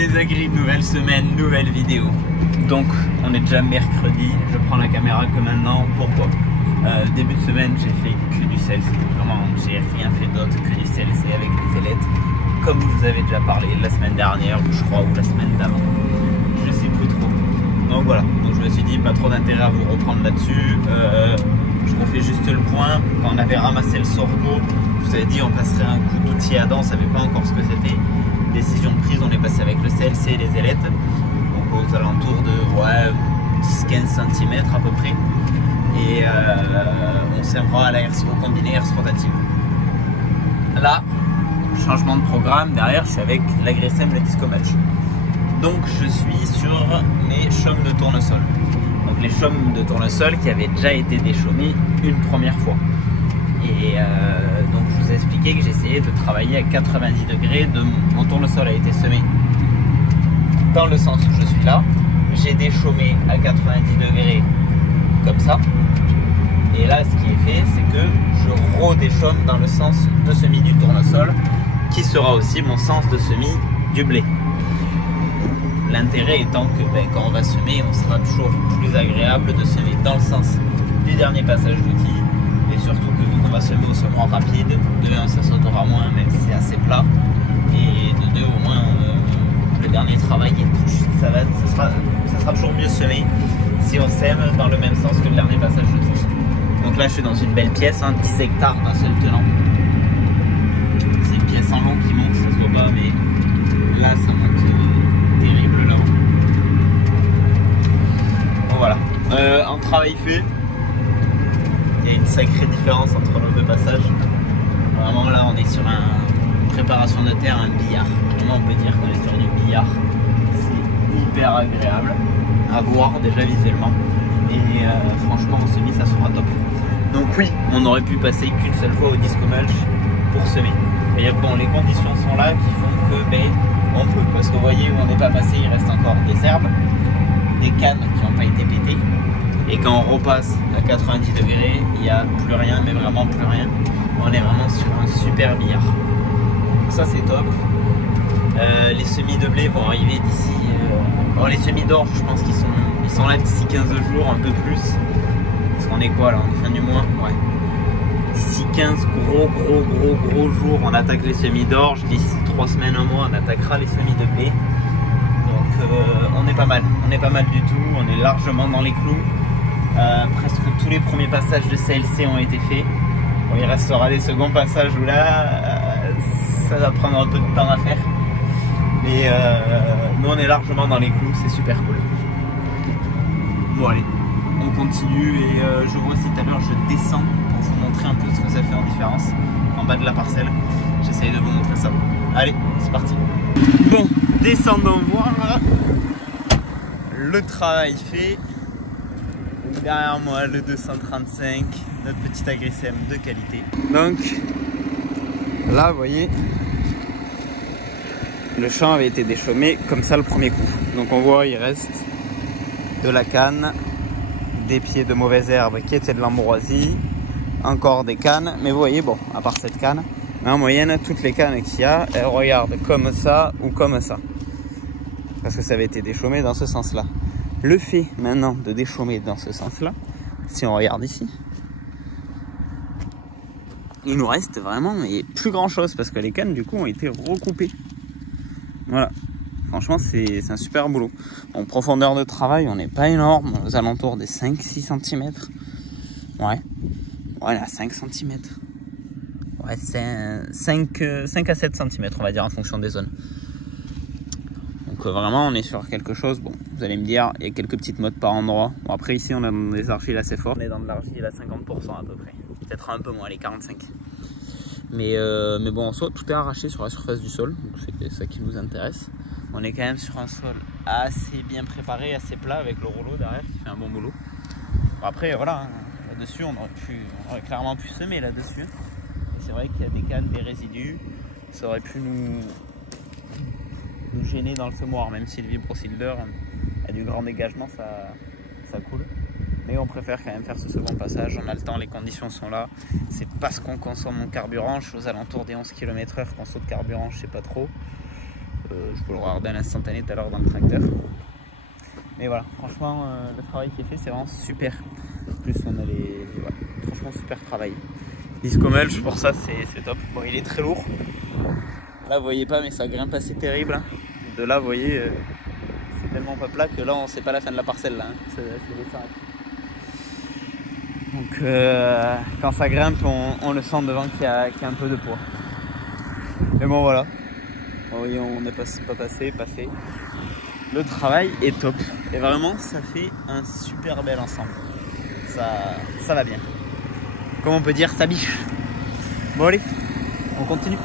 les agris, nouvelle semaine, nouvelle vidéo. Donc on est déjà mercredi, je prends la caméra que maintenant. Pourquoi? Début de semaine j'ai fait que du CLC. Vraiment j'ai rien fait d'autre que du CLC avec les ailettes. Comme je vous avais déjà parlé la semaine dernière, je crois, ou la semaine d'avant. Je sais plus trop. Donc voilà, donc je me suis dit pas trop d'intérêt à vous reprendre là-dessus. Je refais juste le point. Quand on avait ramassé le sorgho, je vous avais dit on passerait un coup d'outil à dents, on savait pas encore ce que c'était. Décision de prise, on est passé avec le CLC et les ailettes. Donc aux alentours de 10-15 cm à peu près. Et on s'aimera à la au combiné herse rotative. Là, changement de programme, derrière je suis avec l'Agricem, le Disco Match. Donc je suis sur mes chaumes de tournesol. Donc les chaumes de tournesol qui avaient déjà été déchaumés une première fois. Et donc je vous ai expliqué que j'essayais de travailler à 90 degrés. Mon tournesol a été semé dans le sens où je suis là. J'ai déchaumé à 90 degrés comme ça. Et là ce qui est fait, c'est que je redéchaume dans le sens de semis du tournesol, qui sera aussi mon sens de semis du blé. L'intérêt étant que quand on va semer, on sera toujours plus agréable de semer dans le sens du dernier passage d'outil. Et surtout que vu qu'on va semer au semoir rapide, de 1 ça sautera moins même si c'est assez plat. Et de 2 au moins le dernier travail, ça sera toujours mieux semé si on sème dans le même sens que le dernier passage d'outil. Donc là je suis dans une belle pièce, 10 hectares d'un seul tenant. C'est une pièce en long qui monte, ça se voit pas, mais là ça monte terrible là. Bon voilà, un travail fait. Il y a une sacrée différence entre nos deux passages. Vraiment là on est sur une préparation de terre, un billard. Vraiment on peut dire qu'on est sur du billard. C'est hyper agréable à voir déjà visuellement. Et franchement en semis ça sera top. Donc oui, on aurait pu passer qu'une seule fois au Disco Mulch pour semer. Et bon, les conditions sont là qui font que on peut. Parce que vous voyez où on n'est pas passé, il reste encore des herbes, des cannes qui n'ont pas été pétées. Et quand on repasse à 90 degrés, il n'y a plus rien, mais vraiment plus rien. On est vraiment sur un super billard. Donc ça c'est top. Les semis de blé vont arriver d'ici... bon, les semis d'orge, je pense qu'ils sont là d'ici 15 jours, un peu plus. Parce qu'on est quoi là? On est fin du mois? Ouais. D'ici 15 gros jours, on attaque les semis d'orge. D'ici 3 semaines, un mois, on attaquera les semis de blé. Donc on est pas mal. On est pas mal du tout. On est largement dans les clous. Presque tous les premiers passages de CLC ont été faits. Bon, il restera les seconds passages où là, ça va prendre un peu de temps à faire. Mais nous on est largement dans les clous, c'est super cool. Bon allez, on continue et je vois si tout à l'heure je descends pour vous montrer un peu ce que ça fait en différence en bas de la parcelle. J'essaye de vous montrer ça. Allez, c'est parti. Bon, descendons voir le travail fait. Derrière moi le 235, notre petit Agricem de qualité. Donc là vous voyez, le champ avait été déchaumé comme ça le premier coup. Donc on voit il reste de la canne, des pieds de mauvaises herbes qui étaient de l'ambroisie, encore des cannes. Mais vous voyez, bon, à part cette canne, en moyenne, toutes les cannes qu'il y a, elles regardent comme ça ou comme ça. Parce que ça avait été déchaumé dans ce sens-là. Le fait maintenant de déchaumer dans ce sens-là, si on regarde ici, il nous reste vraiment plus grand-chose parce que les cannes du coup ont été recoupées. Voilà, franchement c'est un super boulot. En profondeur de travail, on n'est pas énorme, aux alentours des 5-6 cm. Ouais, voilà, 5 cm. Ouais, c'est 5 à 7 cm on va dire en fonction des zones. Donc vraiment on est sur quelque chose, bon vous allez me dire il y a quelques petites mottes par endroit. Bon après ici on est dans des argiles assez fortes. On est dans de l'argile à 50% à peu près, peut-être un peu moins, les 45. Mais bon en soi tout est arraché sur la surface du sol, donc c'est ça qui nous intéresse. On est quand même sur un sol assez bien préparé, assez plat avec le rouleau derrière qui fait un bon boulot. Bon, après voilà, là-dessus on aurait clairement pu semer là-dessus. Et c'est vrai qu'il y a des cannes, des résidus, ça aurait pu nous gêner dans le semoir, même si le vibrocylinder a du grand dégagement, ça coule. Mais on préfère quand même faire ce second passage, on a le temps, les conditions sont là. C'est parce qu'on consomme en carburant, je suis aux alentours des 11 km/h, conso de carburant, je sais pas trop. Je vous le regarder à l'instantané tout à l'heure dans le tracteur. Mais voilà, franchement, le travail qui est fait, c'est vraiment super. En plus, on a les... Voilà, franchement, super travail. Disco mulch, pour ça, c'est top. Bon, il est très lourd. Là, vous voyez pas, mais ça grimpe assez terrible. Hein. De là, vous voyez, c'est tellement pas plat que là, on sait pas la fin de la parcelle. Là, hein. C'est des sarrêtes. Donc, quand ça grimpe, on le sent devant qu'il y a un peu de poids. Mais bon, voilà. Vous voyez, on n'est pas passé. Le travail est top. Et vraiment, ça fait un super bel ensemble. Ça va bien. Comment on peut dire, ça biche. Bon, allez, on continue.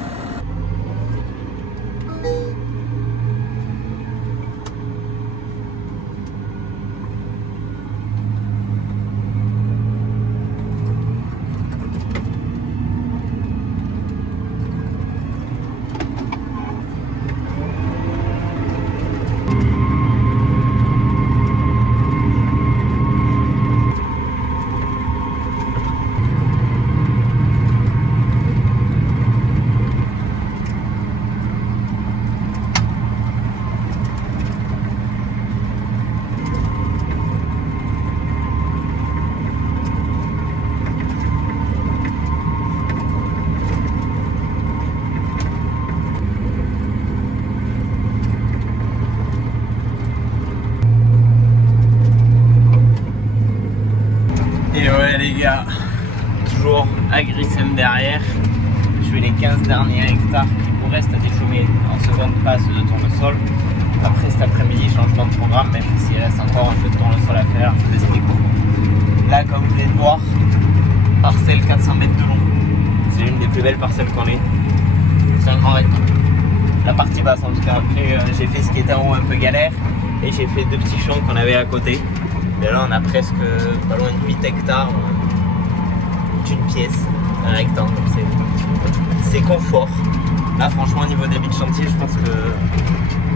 Et ouais les gars, toujours Agricem derrière. Je fais les 15 derniers hectares qui vous restent à déchaumer en seconde passe de tournesol. Après cet après-midi, changement de programme, même s'il reste encore un peu de tournesol à faire, je vous explique pourquoi. Là, comme vous venez de voir, parcelle 400 mètres de long. C'est l'une des plus belles parcelles qu'on ait. C'est un grand rectangle. La partie basse en tout cas. Après, j'ai fait ce qui était en haut un peu galère et j'ai fait 2 petits champs qu'on avait à côté. Et là, on a presque pas loin de 8 hectares d'une pièce, un rectangle. C'est confort. Là, franchement, au niveau des bits de chantier, je pense que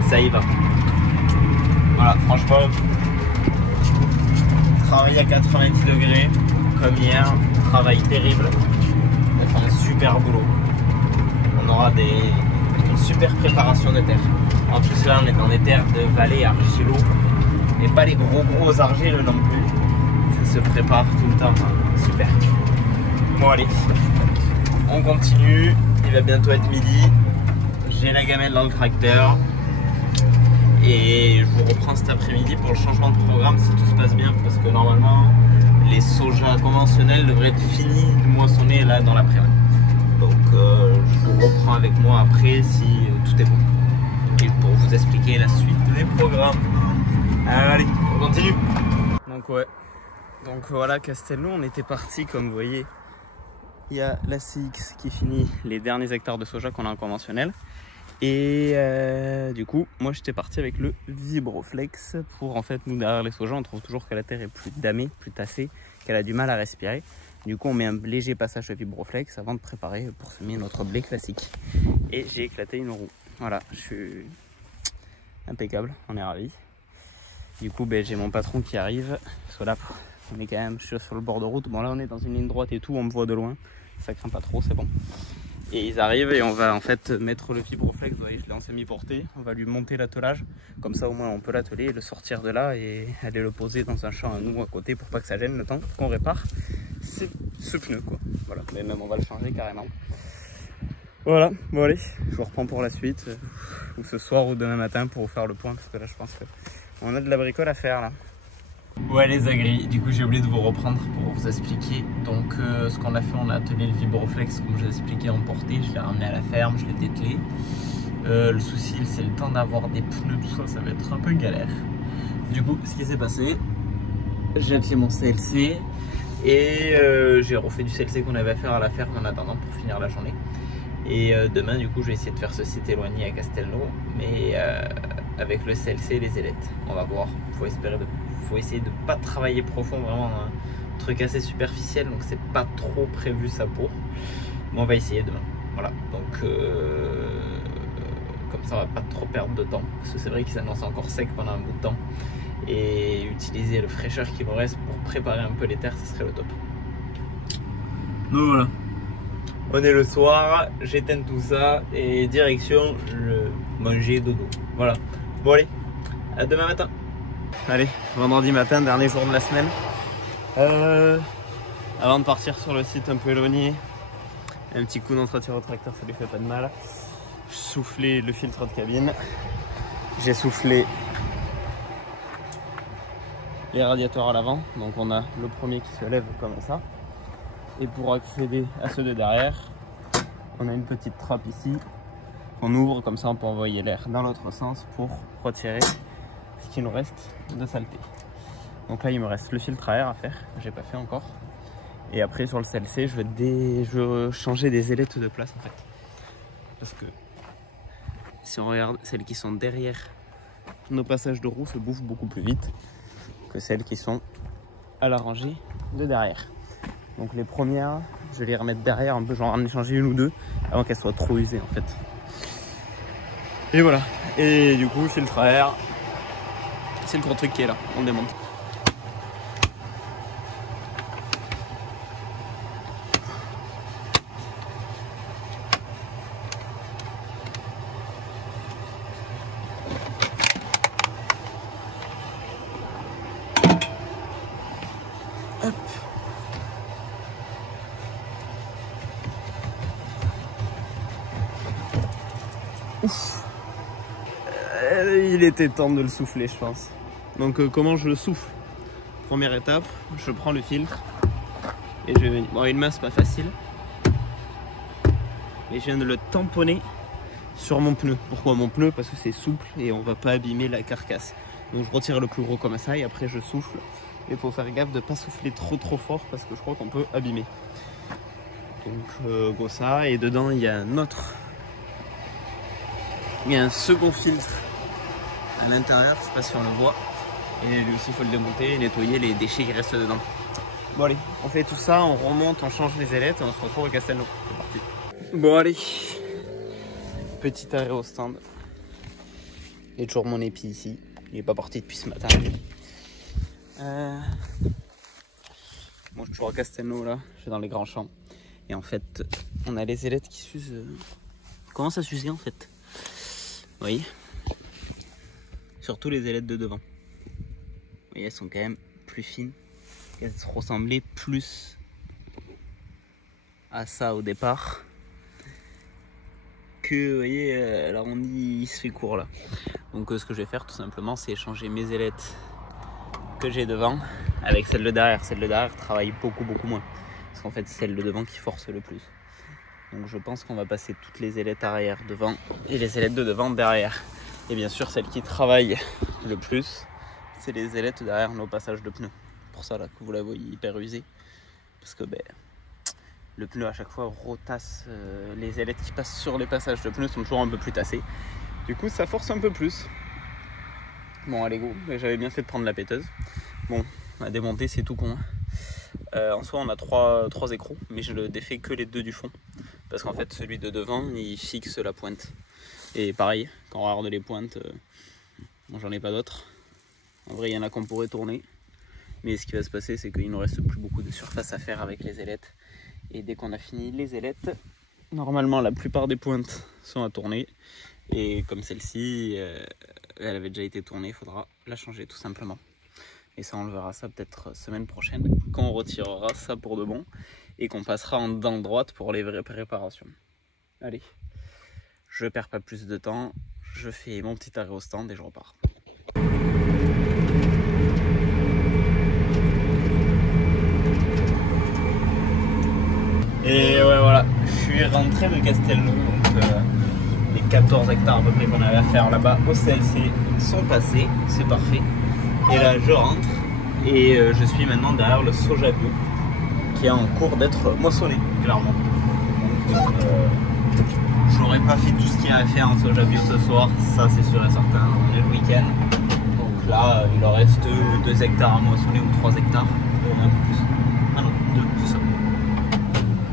ça y va. Voilà, franchement, travail à 90 degrés, comme hier, travail terrible. On a fait un super boulot. On aura une super préparation de terre. En plus, là, on est dans des terres de vallée argilo. Et pas les gros argiles non plus. Ça se prépare tout le temps. Super. Bon allez, on continue. Il va bientôt être midi. J'ai la gamelle dans le tracteur. Et je vous reprends cet après-midi pour le changement de programme si tout se passe bien. Parce que normalement, les soja conventionnels devraient être finis de moissonner là dans l'après-midi. Donc je vous reprends avec moi après si tout est bon. Et pour vous expliquer la suite des programmes. Allez, on continue. Donc ouais, donc voilà Castelnau, on était parti comme vous voyez. Il y a la CX qui finit les derniers hectares de soja qu'on a en conventionnel. Et du coup, moi j'étais parti avec le Vibroflex pour en fait, nous derrière les soja, on trouve toujours que la terre est plus damée, plus tassée, qu'elle a du mal à respirer. Du coup, on met un léger passage de Vibroflex avant de préparer pour semer notre blé classique. Et j'ai éclaté une roue. Voilà, je suis impeccable, on est ravis. Du coup, j'ai mon patron qui arrive. Parce que là, on est quand même sur le bord de route. Bon, là, on est dans une ligne droite et tout. On me voit de loin. Ça craint pas trop, c'est bon. Et ils arrivent et on va en fait mettre le Vibroflex. Vous voyez, je l'ai en semi-porté. On va lui monter l'attelage. Comme ça, au moins, on peut l'atteler et le sortir de là et aller le poser dans un champ à nous à côté pour pas que ça gêne le temps qu'on répare ce pneu, quoi. Voilà. Mais même, on va le changer carrément. Voilà. Bon, allez, je vous reprends pour la suite. Ou ce soir ou demain matin pour vous faire le point. Parce que là, je pense que on a de la bricole à faire là. Ouais les agris, du coup j'ai oublié de vous reprendre pour vous expliquer. Donc ce qu'on a fait, on a attelé le Vibroflex comme je l'ai expliqué en portée. Je l'ai ramené à la ferme, je l'ai dételé. Le souci c'est le temps d'avoir des pneus, tout ça, ça va être un peu galère. Du coup ce qui s'est passé, j'ai attelé mon CLC et j'ai refait du CLC qu'on avait à faire à la ferme en attendant pour finir la journée. Et demain du coup je vais essayer de faire ce site éloigné à Castelnau, mais avec le CLC et les ailettes. On va voir, faut essayer de pas travailler profond, vraiment un truc assez superficiel, donc c'est pas trop prévu ça pour. Mais on va essayer demain. Voilà, donc comme ça on va pas trop perdre de temps, parce que c'est vrai qu'il s'annonce encore sec pendant un bout de temps. Et utiliser le fraîcheur qui nous reste pour préparer un peu les terres, ce serait le top. Donc voilà. On est le soir, j'éteins tout ça et direction le manger, dodo. Voilà. Bon allez, à demain matin. Allez, vendredi matin, dernier jour de la semaine. Avant de partir sur le site un peu éloigné, un petit coup d'entretien au tracteur, ça lui fait pas de mal. J'ai soufflé le filtre de cabine. J'ai soufflé les radiateurs à l'avant. Donc on a le premier qui se lève comme ça. Et pour accéder à ceux de derrière, on a une petite trappe ici qu'on ouvre, comme ça on peut envoyer l'air dans l'autre sens pour retirer ce qu'il nous reste de saleté. Donc là il me reste le filtre à air à faire, j'ai pas fait encore. Et après sur le CLC je veux changer des ailettes de place en fait. Parce que si on regarde, celles qui sont derrière nos passages de roue se bouffent beaucoup plus vite que celles qui sont à la rangée de derrière. Donc les premières, je vais les remettre derrière un peu, genre en échanger une ou deux avant qu'elles soient trop usées en fait. Et voilà. Et du coup, filtre à air, c'est le gros truc qui est là, on le démonte. Hop. Ouf. Il était temps de le souffler, je pense. Donc comment je le souffle? Première étape, je prends le filtre et je vais venir. Bon, une main c'est pas facile, mais je viens de le tamponner sur mon pneu. Pourquoi mon pneu? Parce que c'est souple et on va pas abîmer la carcasse. Donc je retire le plus gros comme ça et après je souffle. Il faut faire gaffe de ne pas souffler trop fort parce que je crois qu'on peut abîmer. Donc go ça, et dedans il y a un autre. Il y a un second filtre à l'intérieur, je sais pas si on le voit. Et lui aussi il faut le démonter et nettoyer les déchets qui restent dedans. Bon allez, on fait tout ça, on remonte, on change les ailettes et on se retrouve au Castelnau. C'est parti. Bon allez, petit arrêt au stand. Il y a toujours mon épi ici, il n'est pas parti depuis ce matin. Moi je suis toujours à Castelnau là, je suis dans les grands champs. Et en fait, on a les ailettes qui s'usent. Commencent à s'user en fait. Vous voyez? Surtout les ailettes de devant. Vous voyez, elles sont quand même plus fines. Elles ressemblaient plus à ça au départ. Que, vous voyez, l'arrondi il se fait court là. Donc ce que je vais faire tout simplement, c'est échanger mes ailettes que j'ai devant avec celle de derrière. Celle de derrière travaille beaucoup moins. Parce qu'en fait, c'est celle de devant qui force le plus. Donc je pense qu'on va passer toutes les ailettes arrière devant et les ailettes de devant derrière. Et bien sûr, celle qui travaille le plus, c'est les ailettes derrière nos passages de pneus. Pour ça là que vous la voyez hyper usée. Parce que le pneu à chaque fois retasse, les ailettes qui passent sur les passages de pneus sont toujours un peu plus tassées. Du coup ça force un peu plus. Bon allez go, j'avais bien fait de prendre la péteuse. Bon, à démonter c'est tout con. En soi on a trois écrous, mais je ne défais que les deux du fond. Parce qu'en fait celui de devant il fixe la pointe. Et pareil, quand on regarde les pointes, j'en ai pas d'autres. En vrai il y en a qu'on pourrait tourner. Mais ce qui va se passer c'est qu'il ne reste plus beaucoup de surface à faire avec les ailettes. Et dès qu'on a fini les ailettes, normalement la plupart des pointes sont à tourner. Et comme celle-ci, elle avait déjà été tournée, il faudra la changer tout simplement. Et ça on le verra ça peut-être semaine prochaine, quand on retirera ça pour de bon. Et qu'on passera en dent droite pour les vraies réparations. Allez, je perds pas plus de temps, je fais mon petit arrêt au stand et je repars. Et ouais voilà, je suis rentré de Castelnau, donc les 14 hectares à peu près qu'on avait à faire là-bas au CLC sont passés, c'est parfait. Et là je rentre et je suis maintenant derrière le soja bio qui est en cours d'être moissonné, clairement. Donc je n'aurais pas fait tout ce qu'il y a à faire en soja bio ce soir, ça c'est sûr et certain, on est le week-end. Donc là il en reste 2 hectares à moissonner ou 3 hectares, ou même plus. Ah non, 2, c'est ça.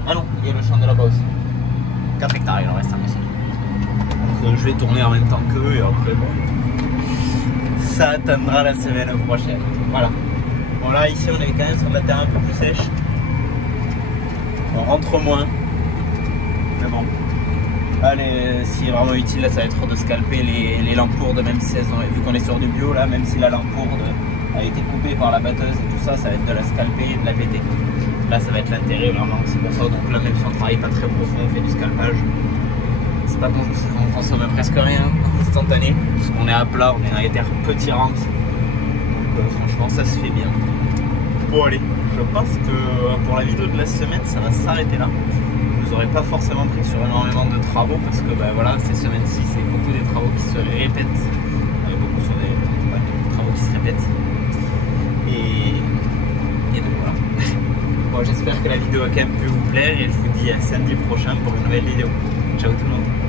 Ah non, il y a le champ de là-bas aussi. 4 hectares, il en reste un aussi. Donc je vais tourner en même temps qu'eux et après bon, ça attendra la semaine prochaine. Voilà. Bon là ici on est quand même sur de la terre un peu plus sèche. On rentre moins. Mais bon, Allez, ce qui est vraiment utile là, ça va être de scalper les lampourdes, même si vu qu'on est sur du bio là, même si la lampourde a été coupée par la batteuse et tout ça, ça va être de la scalper et de la péter. Là, ça va être l'intérêt vraiment, c'est pour ça. Donc là, même si on travaille pas très profond, on fait du scalpage. C'est pas qu'on consomme presque rien instantané, parce qu'on est à plat, on est dans les terres petit rente. Donc franchement, ça se fait bien. Bon allez, je pense que pour la vidéo de la semaine, ça va s'arrêter là. Vous n'aurez pas forcément pris sur énormément de travaux parce que voilà, ces semaines-ci, c'est beaucoup des travaux qui se répètent. On est beaucoup sur des travaux qui se répètent. Et donc voilà. Bon, j'espère que la vidéo a quand même pu vous plaire et je vous dis à samedi prochain pour une nouvelle vidéo. Ciao tout le monde.